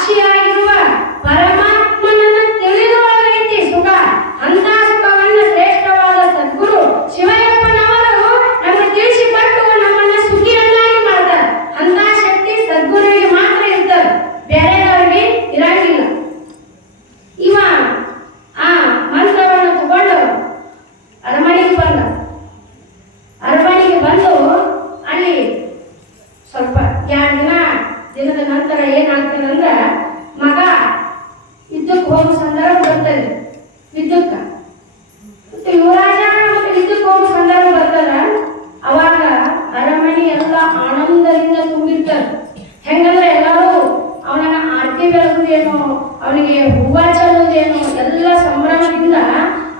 ಸಾಕ್ಷಿಯಾಗಿರುವ ಪರಮಾತ್ಮನನ್ನ ತಿಳಿದುಕೊಳ್ಳೈತಿ ಸುಖ. ಅಂತ ಸುಖವನ್ನ ಶ್ರೇಷ್ಠವಾದ ಸದ್ಗುರು ಶಿವಯ್ಯಪ್ಪನವರು ನಮಗೆ ತಿಳಿಸಿಕೊಟ್ಟು ನಮ್ಮನ್ನ ಸುಖಿಯನ್ನಾಗಿ ಮಾಡ್ತಾರೆ. ಅಂತ ಶಕ್ತಿ ಸದ್ಗುರುವಿಗೆ ಮಾತ್ರ ಇರ್ತದೆ, ಬೇರೆದವರಿಗೆ ಇರಂಗಿಲ್ಲ. ಇವ ಆ ಮಂತ್ರವನ್ನು ತಗೊಂಡು ಅರಮನೆಗೆ ಬಂದು ಅಲ್ಲಿ ಸ್ವಲ್ಪ 2 ದಿನದ ನಂತರ ಏನಾಗ್ತದಂದ್ರೆ ಮಗ ಯುದ್ಧಕ್ಕೆ ಹೋಗೋ ಸಂದರ್ಭ ಬರ್ತದೆ. ಯುದ್ಧಕ್ಕೆ ಮತ್ತೆ ಯುವರಾಜ ಮತ್ತೆ ಯುದ್ಧಕ್ಕೆ ಹೋಗೋ ಸಂದರ್ಭ ಬರ್ತದ. ಅವಾಗ ಅರಮನೆ ಎಲ್ಲ ಆನಂದದಿಂದ ತುಂಬಿರ್ತದೆ. ಹೆಂಗಂದ್ರೆ ಎಲ್ಲರೂ ಅವನನ್ನ ಆರತಿ ಬೆಳಗುದೇನೋ, ಅವನಿಗೆ ಹೂವ ಚೆಲ್ಲುವುದೇನೋ ಎಲ್ಲ ಸಂಭ್ರಮದಿಂದ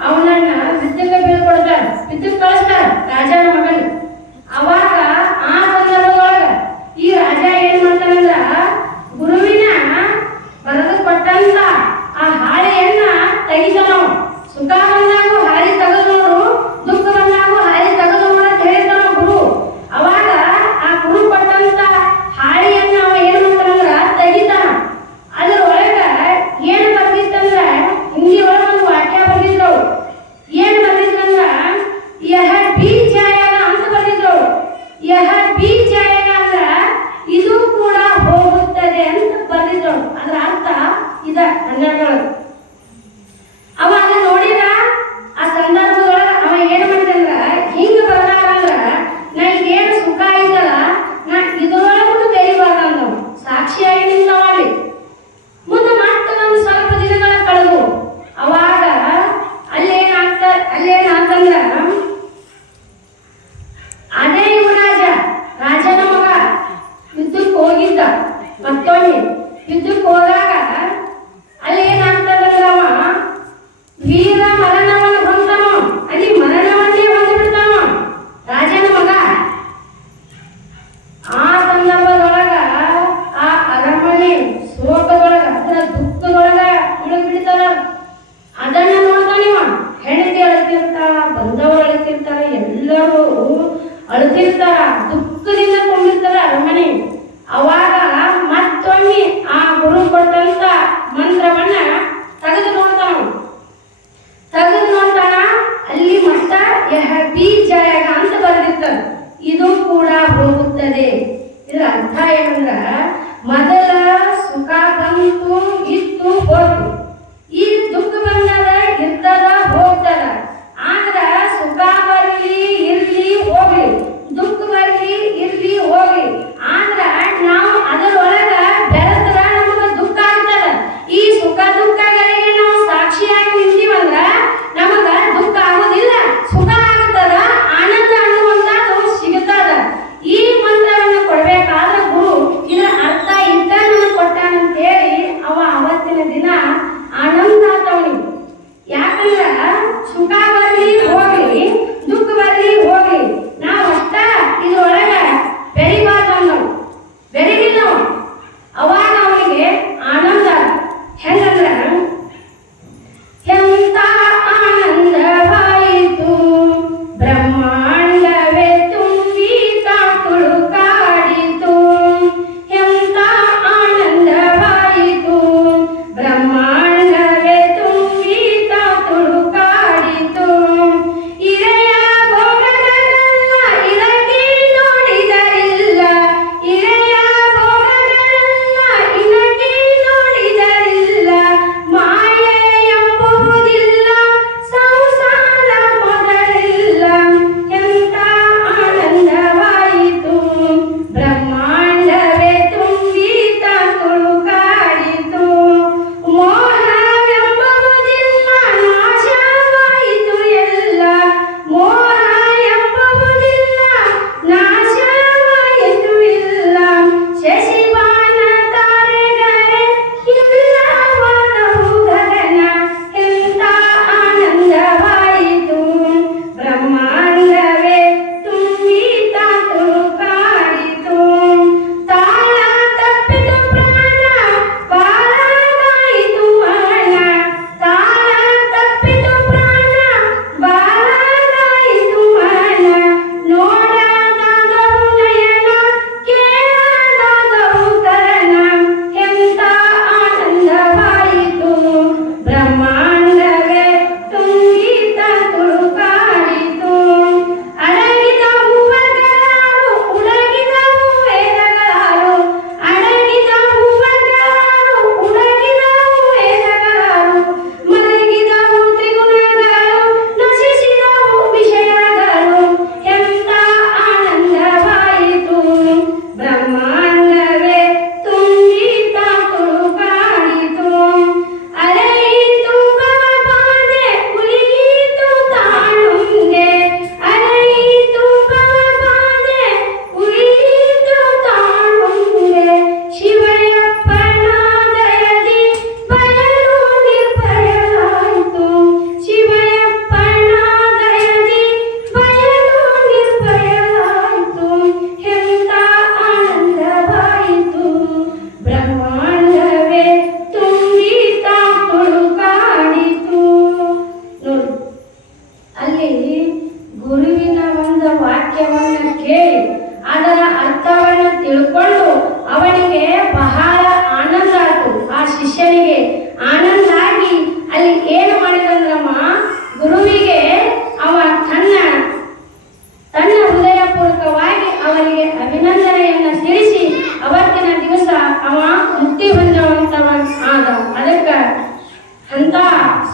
ಅವನನ್ನ ಯುದ್ಧಕ್ಕೆ ಬೀಳ್ಕೊಡ್ತಾರೆ, ಯುದ್ಧಕ್ಕೆ ಕಳಿಸ್ತಾರೆ ರಾಜನ ಮಗನ. ಅವಾಗ ಆ ಸಂದರ್ಭದೊಳಗ ಈ ರಾಜ ಏನ್ ಮಾಡ್ತಾನಂದ್ರ ಗುರುವಿನ ಬರೆದು ಕೊಟ್ಟಂತ ಆ ಹಾಳೆಯನ್ನ ತೆಗಿತಾನ. ಸುಖ ಬಂದಾಗೂ ಹಾಳಿ ತೆಗೆದು ನೋಡು, ದುಃಖ ಬಂದಾಗೂ ಹಾಳಿ ತೆಗೆದು ನೋಡು ಅಂತ ಹೇಳ್ತಾನ ಗುರು. ಅವಾಗ ಆ ಗುರು ಕೊಟ್ಟಂತ ಹಾಳೆಯನ್ನ ಅವ ಏನ್ ಮಾಡ್ತಾನಂದ್ರ ತೆಗಿತಾನ. ಅದ್ರೊಳಗ ಏನ್ ಬರ್ದಿತ್ತಂದ್ರ ಹಿಂದಿ ಒಳಗ ಒಂದು ವಾಕ್ಯ ಬರ್ದಿದ್ರು. ಏನ್ ಬರ್ದಿದ್ರಂದ್ರ ಯಹ ಬೀಜ ಅಂತ ಬರ್ದಿದ್ರು. ಯಹ ಬೀಜ ಅಂದ್ರ ಇದು ಕೂಡ ಹೋಗುತ್ತದೆ ಅಂತ ಬರ್ದಿದ್ರು. ಅದ್ರ ಅರ್ಥ ಇದ 12. ಅವ ಅದನ್ನ ನೋಡಿದ ಆ ಸಂದರ್ಭದೊಳಗ ಅವ ಏನ್ ಮಾಡಿದಂದ್ರ ಹಿಂಗ ಬರ್ದಾರಂದ್ರ ನಾ ಇದೇನು ಸುಖ ಐತಲ್ಲ ನಾ ಇದ್ರೊಳಗೂ ಬೆರಿಬಾರ್ದು ಸಾಕ್ಷಿಯಾಗಿ ನಿಂತವಲ್ಲಿ. ಮುಂದೆ ಮತ್ತೆ ಒಂದು ಸ್ವಲ್ಪ ದಿನಗಳ ಕಳೆದು ಅವಾಗ ಅಲ್ಲೇನಾಗ್ತಂದ್ರ ಅದೇ ಯುವರಾಜ ರಾಜನ ಮಗ ಯುದ್ಧಕ್ಕೆ ಹೋಗಿದ್ದ. ಮತ್ತೊಮ್ಮೆ ಯುದ್ಧಕ್ಕೆ ಹೋದಾಗ ಅಲ್ಲಿ ಏನಾಗ್ತದಂದ್ರ ಅವ ವೀರ ಮರಣವನ್ನು ಹೊಂದನ. ಅಲ್ಲಿ ಮರಣವನ್ನೇ ಹೊಂದಿ ಬಿಡ್ತಾನ ರಾಜನ ಮಗ. ಆ ಸಂದರ್ಭದೊಳಗ ಆ ಅರಮನೆ ಶೋಕದೊಳಗ ಅದರ ದುಃಖದೊಳಗ ಮುಳುಗಿಬಿಡ್ತಾರ. ಅದನ್ನ ನೋಡ್ತಾನಿವ. ಹೆಂಡತಿ ಅಳ್ತಿರ್ತಾಳ, ಬಂದವರು ಅಳ್ತಿರ್ತಾರ, ಎಲ್ಲರೂ ಅಳ್ತಿರ್ತಾರ, ದುಃಖದಿಂದ ತುಂಬಿರ್ತಾರ ಅರಮನೆ. ಅವಾಗ ಮತ್ತೊಮ್ಮೆ ಆ ಗುರು ಕೊಟ್ಟಂತ ಮಂತ್ರವನ್ನ ತೆಗೆದು ನೋಡ್ತಾನ. ಅಲ್ಲಿ ಮತ್ತ ಯಹ ಬೀಜಾಯಗ ಅಂತ ಬರೆದಿರ್ತಾರ. ಇದು ಕೂಡ ಹೋಗುತ್ತದೆ. ಇದರ ಅರ್ಥ ಏನಂದ್ರ ಮೊದಲ ಸುಖ ಬಂತು, ಇತ್ತು, ಹೋಯ್ತು. ಈ ದುಃಖ ಬಂದದ, ಇರ್ತದ, ಹೋಗ್ತದ. ಆದ್ರ ಸುಖ ಬರ್ಲಿ ಇರ್ಲಿ ಹೋಗ್ಲಿ, ದುಃಖ ಬರ್ಲಿ ಇರ್ಲಿ ಹೋಗ್ಲಿ, ಆದ್ರ ನಾವು ಅದರೊಳಗ ಬೆರೆತರ ನಮಗ ದುಃಖ ಆಗ್ತದ. ಈ ಸುಖ ದುಃಖಗಳಿಗೆ ನಾವು ಸಾಕ್ಷಿಯಾಗಿ ನಿಂತೀವಂದ್ರ ನಮಗ ದುಃಖ ಆಗೋದಿಲ್ಲ, ಸುಖ ಆಗ್ತದ, ಆನಂದ ಅನ್ನುವಂಥದ್ದು ಸಿಗುತ್ತದ. ಈ ಮಂತ್ರವನ್ನು ಕೊಡ್ಬೇಕಾದ್ರ ಗುರು ಇದರ ಅರ್ಥ ಇದ್ದ ನಮಗೆ ಕೊಟ್ಟಾನಂತೇಳಿ ಅವ ಅವತ್ತಿನ ದಿನ ಆನಂದ ಆತವನಿಗೆ. ಯಾಕಂದ್ರ ಸುಖ ಬರ್ಲಿ ಹೋಗ್ಲಿ, ದುಃಖ ಬರ್ಲಿ ಹೋಗ್ಲಿ, ನಾವು ಅಷ್ಟ ಇದ್ರೊಳಗ ಬೆರಿಬಾರ್ದು ಅನ್ನೋದು. ಬೆರಿಲಿಲ್ಲ ಅವಾಗ ಅವನಿಗೆ ಆನಂದ. ಹೆಂಗಂದ್ರ ಎಂತ ಆನಂದವಾಯಿತು, ಬ್ರಹ್ಮಾಂಡವೇ ತುಂಬಿ ತುಳುಕಾಡಿತು. ಎಂತ ಆನಂದವಾಯಿತು, ಬ್ರಹ್ಮಾಂಡ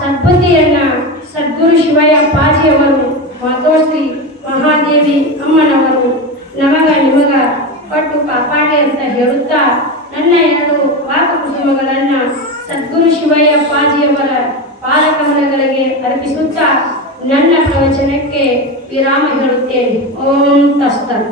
ಸದ್ಬುದ್ಧಿಯನ್ನ ಸದ್ಗುರು ಶಿವಯ್ಯ ಪಾಜಿಯವರು ಮಾತೋಶ್ರೀ ಮಹಾದೇವಿ ಅಮ್ಮನವರು ನಮಗ ನಿಮಗ ಕೊಟ್ಟು ಕಾಪಾಡಿ ಅಂತ ಹೇಳುತ್ತಾ ನನ್ನ 2 ವಾಕಕುಸುಮಗಳನ್ನು ಸದ್ಗುರು ಶಿವಯ್ಯ ಪಾಜಿಯವರ ಪಾದಕಮಲಗಳಿಗೆ ಅರ್ಪಿಸುತ್ತಾ ನನ್ನ ಪ್ರವಚನಕ್ಕೆ ವಿರಾಮ ಹೇಳುತ್ತೇನೆ. ಓಂ ತಸ್ತತ್.